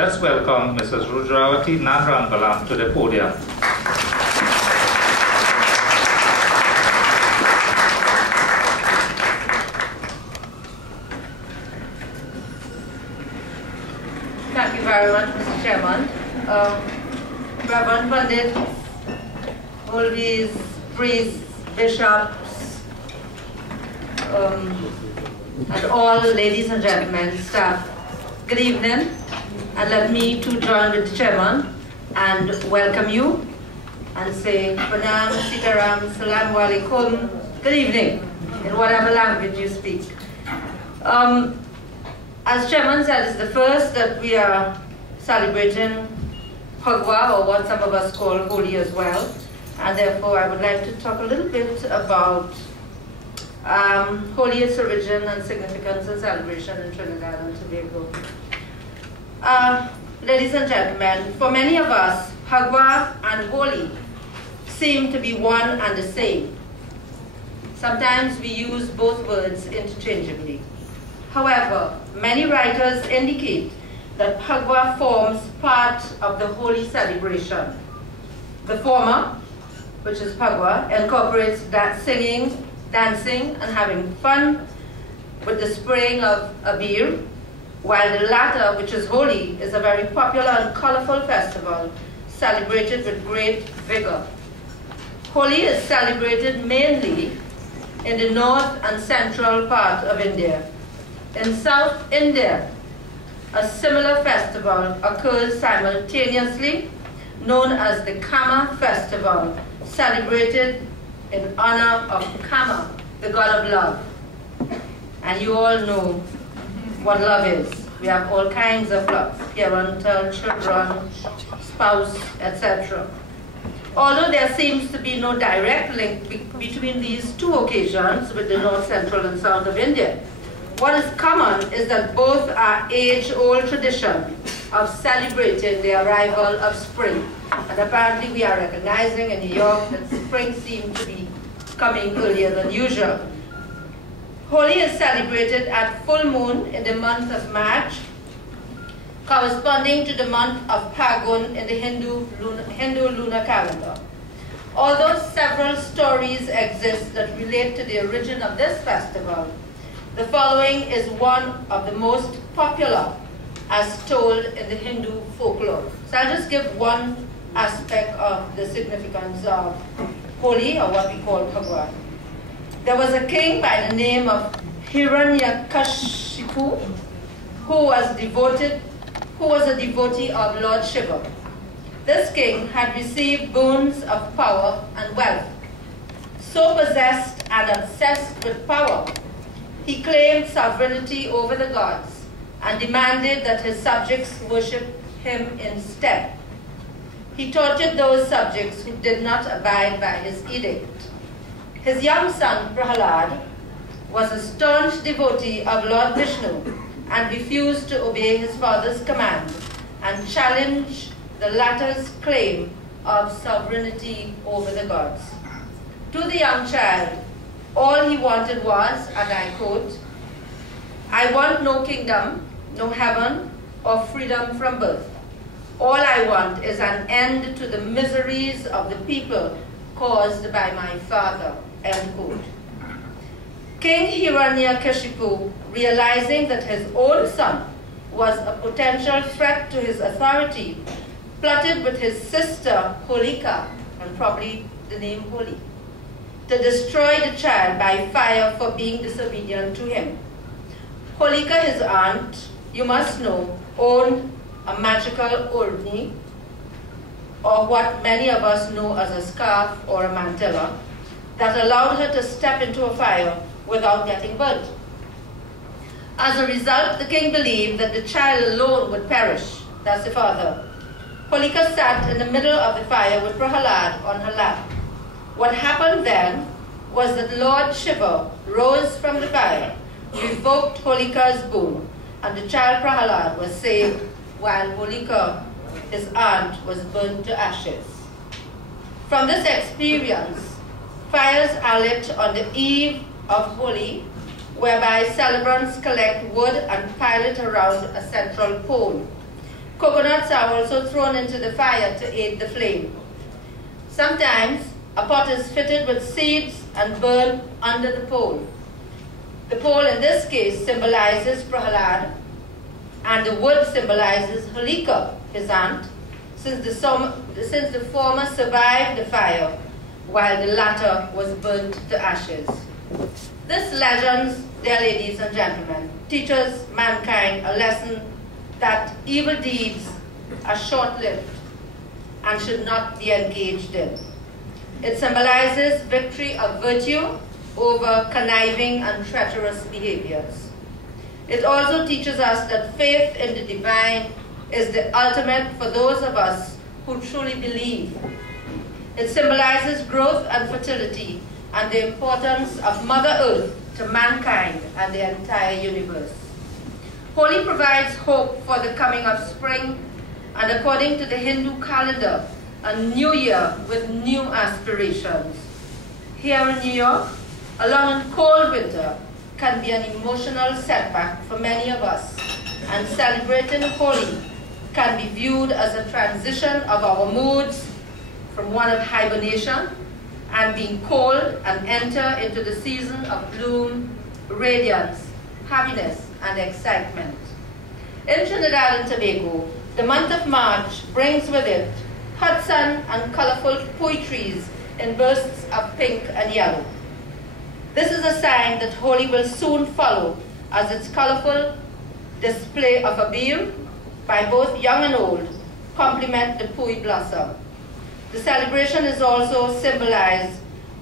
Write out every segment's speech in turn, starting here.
Let's welcome Mrs. Rudrawati Nandrangalam to the podium. Thank you very much, Mr. Chairman. Reverend Pandit, all these priests, bishops, and all ladies and gentlemen, staff, good evening. And let me too join with the chairman and welcome you and say Pranam, Sitaram, Salam Alaikum, good evening, in whatever language you speak. As chairman said, it's the first that we are celebrating Phagwa, or what some of us call Holi as well. And therefore I would like to talk a little bit about Holi, its origin and significance and celebration in Trinidad and Tobago. Ladies and gentlemen, for many of us, Phagwa and Holi seem to be one and the same. Sometimes we use both words interchangeably. However, many writers indicate that Phagwa forms part of the Holi celebration. The former, which is Phagwa, incorporates that singing, dancing, and having fun with the spraying of abir, while the latter, which is Holi, is a very popular and colorful festival celebrated with great vigor. Holi is celebrated mainly in the north and central part of India. In South India, a similar festival occurs simultaneously, known as the Kama festival, celebrated in honor of Kama, the god of love. And you all know what love is. We have all kinds of love, parental, children, spouse, etc. Although there seems to be no direct link between these two occasions with the north, central, and south of India, what is common is that both are age-old tradition of celebrating the arrival of spring. And apparently we are recognizing in New York that spring seems to be coming earlier than usual. Holi is celebrated at full moon in the month of March, corresponding to the month of Phagun in the Hindu lunar calendar. Although several stories exist that relate to the origin of this festival, the following is one of the most popular as told in the Hindu folklore. So I'll just give one aspect of the significance of Holi, or what we call Phagwa. There was a king by the name of Hiranyakashipu who was a devotee of Lord Shiva. This king had received boons of power and wealth. So possessed and obsessed with power, he claimed sovereignty over the gods and demanded that his subjects worship him instead. He tortured those subjects who did not abide by his edict. His young son, Prahalad, was a staunch devotee of Lord Vishnu and refused to obey his father's command and challenged the latter's claim of sovereignty over the gods. To the young child, all he wanted was, and I quote, "I want no kingdom, no heaven, or freedom from birth. All I want is an end to the miseries of the people caused by my father," end quote. King Hiranyakashipu, realizing that his own son was a potential threat to his authority, plotted with his sister Holika, and probably the name Holi, to destroy the child by fire for being disobedient to him. Holika, his aunt, you must know, owned a magical oldni, or what many of us know as a scarf or a mantilla, that allowed her to step into a fire without getting burnt. As a result, the king believed that the child alone would perish, that's the father. Holika sat in the middle of the fire with Prahalad on her lap. What happened then was that Lord Shiva rose from the fire, revoked Holika's boon, and the child Prahalad was saved while Holika, his aunt, was burned to ashes. From this experience, fires are lit on the eve of Holi, whereby celebrants collect wood and pile it around a central pole. Coconuts are also thrown into the fire to aid the flame. Sometimes a pot is fitted with seeds and burned under the pole. The pole in this case symbolizes Prahalad, and the wood symbolizes Holika, his aunt, since the former survived the fire, while the latter was burnt to ashes. This legend, dear ladies and gentlemen, teaches mankind a lesson that evil deeds are short-lived and should not be engaged in. It symbolizes victory of virtue over conniving and treacherous behaviors. It also teaches us that faith in the divine is the ultimate for those of us who truly believe. It symbolizes growth and fertility and the importance of Mother Earth to mankind and the entire universe. Holi provides hope for the coming of spring, and according to the Hindu calendar, a new year with new aspirations. Here in New York, a long and cold winter can be an emotional setback for many of us, and celebrating Holi can be viewed as a transition of our moods from one of hibernation and being cold and enter into the season of bloom, radiance, happiness, and excitement. In Trinidad and Tobago, the month of March brings with it hot sun and colorful pui trees in bursts of pink and yellow. This is a sign that Holi will soon follow, as its colorful display of abir by both young and old complement the pui blossom. The celebration is also symbolized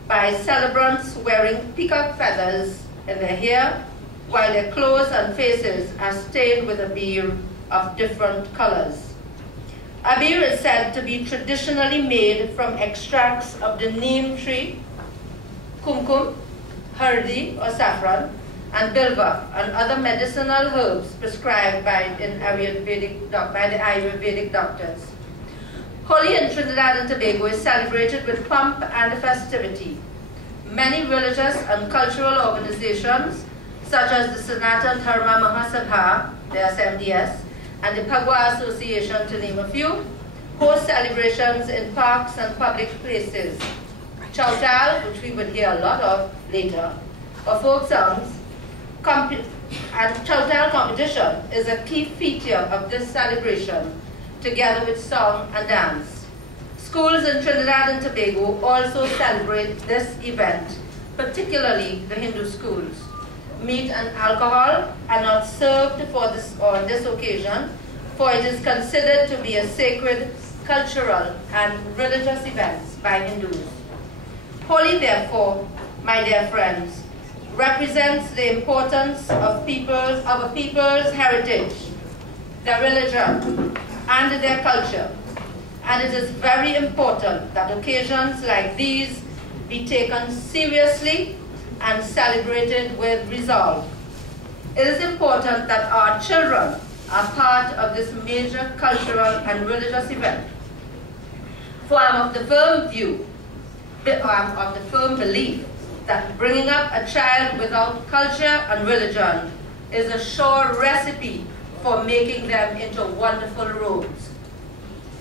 by celebrants wearing peacock feathers in their hair, while their clothes and faces are stained with abir of different colors. Abir is said to be traditionally made from extracts of the neem tree, kumkum, hardi or saffron, and bilva, and other medicinal herbs prescribed by the Ayurvedic doctors. Holi in Trinidad and Tobago is celebrated with pomp and festivity. Many religious and cultural organizations, such as the Sanatan Dharma Mahasabha, the SMDS, and the Phagwa Association, to name a few, host celebrations in parks and public places. Chowtal, which we would hear a lot of later, or folk songs, and Chowtal competition is a key feature of this celebration, together with song and dance. Schools in Trinidad and Tobago also celebrate this event, particularly the Hindu schools. Meat and alcohol are not served on this occasion, for it is considered to be a sacred, cultural, and religious event by Hindus. Holi, therefore, my dear friends, represents the importance of a people's heritage, their religion, and their culture. And it is very important that occasions like these be taken seriously and celebrated with resolve. It is important that our children are part of this major cultural and religious event. For I am of the firm belief that bringing up a child without culture and religion is a sure recipe for making them into wonderful rogues.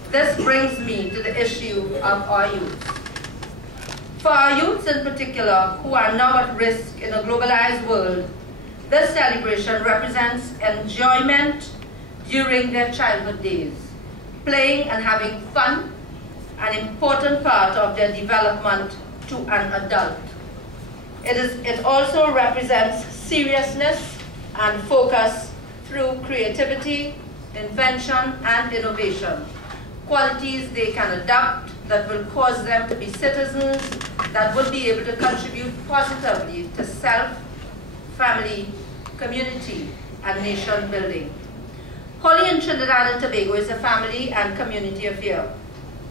This brings me to the issue of our youth. For our youths in particular, who are now at risk in a globalized world, this celebration represents enjoyment during their childhood days. Playing and having fun, an important part of their development to an adult. It also represents seriousness and focus through creativity, invention, and innovation. Qualities they can adopt that will cause them to be citizens that will be able to contribute positively to self, family, community, and nation building. Holi in Trinidad and Tobago is a family and community affair.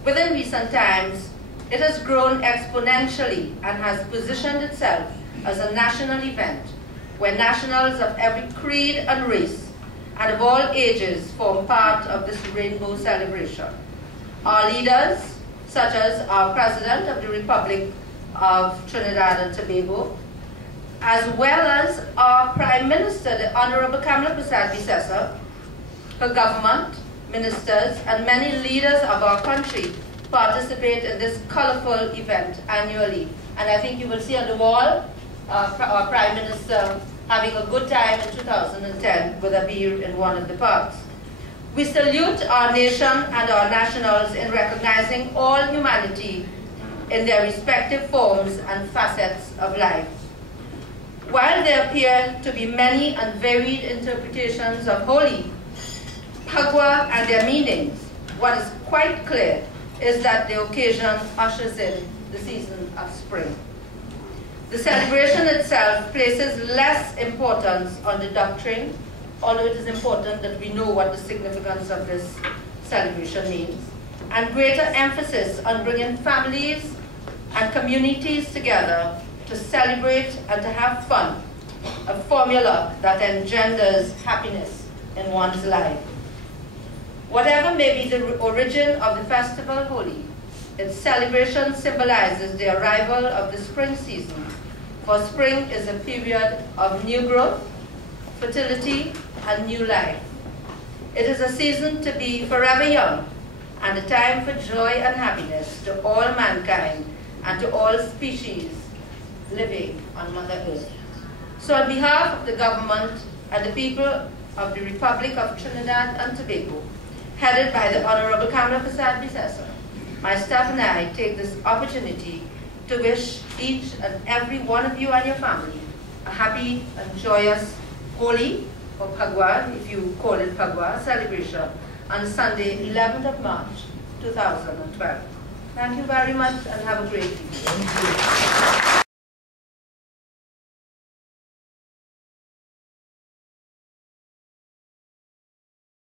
Within recent times, it has grown exponentially and has positioned itself as a national event where nationals of every creed and race and of all ages form part of this rainbow celebration. Our leaders, such as our President of the Republic of Trinidad and Tobago, as well as our Prime Minister, the Honorable Kamala Prasad Bisesa, her government, ministers, and many leaders of our country participate in this colorful event annually. And I think you will see on the wall our Prime Minister having a good time in 2010 with a beer in one of the parks. We salute our nation and our nationals in recognizing all humanity in their respective forms and facets of life. While there appear to be many and varied interpretations of Holi, Phagwa, and their meanings, what is quite clear is that the occasion ushers in the season of spring. The celebration itself places less importance on the doctrine, although it is important that we know what the significance of this celebration means, and greater emphasis on bringing families and communities together to celebrate and to have fun, a formula that engenders happiness in one's life. Whatever may be the origin of the festival Holi, its celebration symbolizes the arrival of the spring season, for spring is a period of new growth, fertility, and new life. It is a season to be forever young, and a time for joy and happiness to all mankind and to all species living on Mother Earth. So on behalf of the government and the people of the Republic of Trinidad and Tobago, headed by the Honorable Kamala Prasad-Bisesa, my staff and I take this opportunity to wish each and every one of you and your family a happy and joyous Holi, or Phagwa, if you call it Phagwa, celebration on Sunday, 11th of March, 2012. Thank you very much and have a great evening.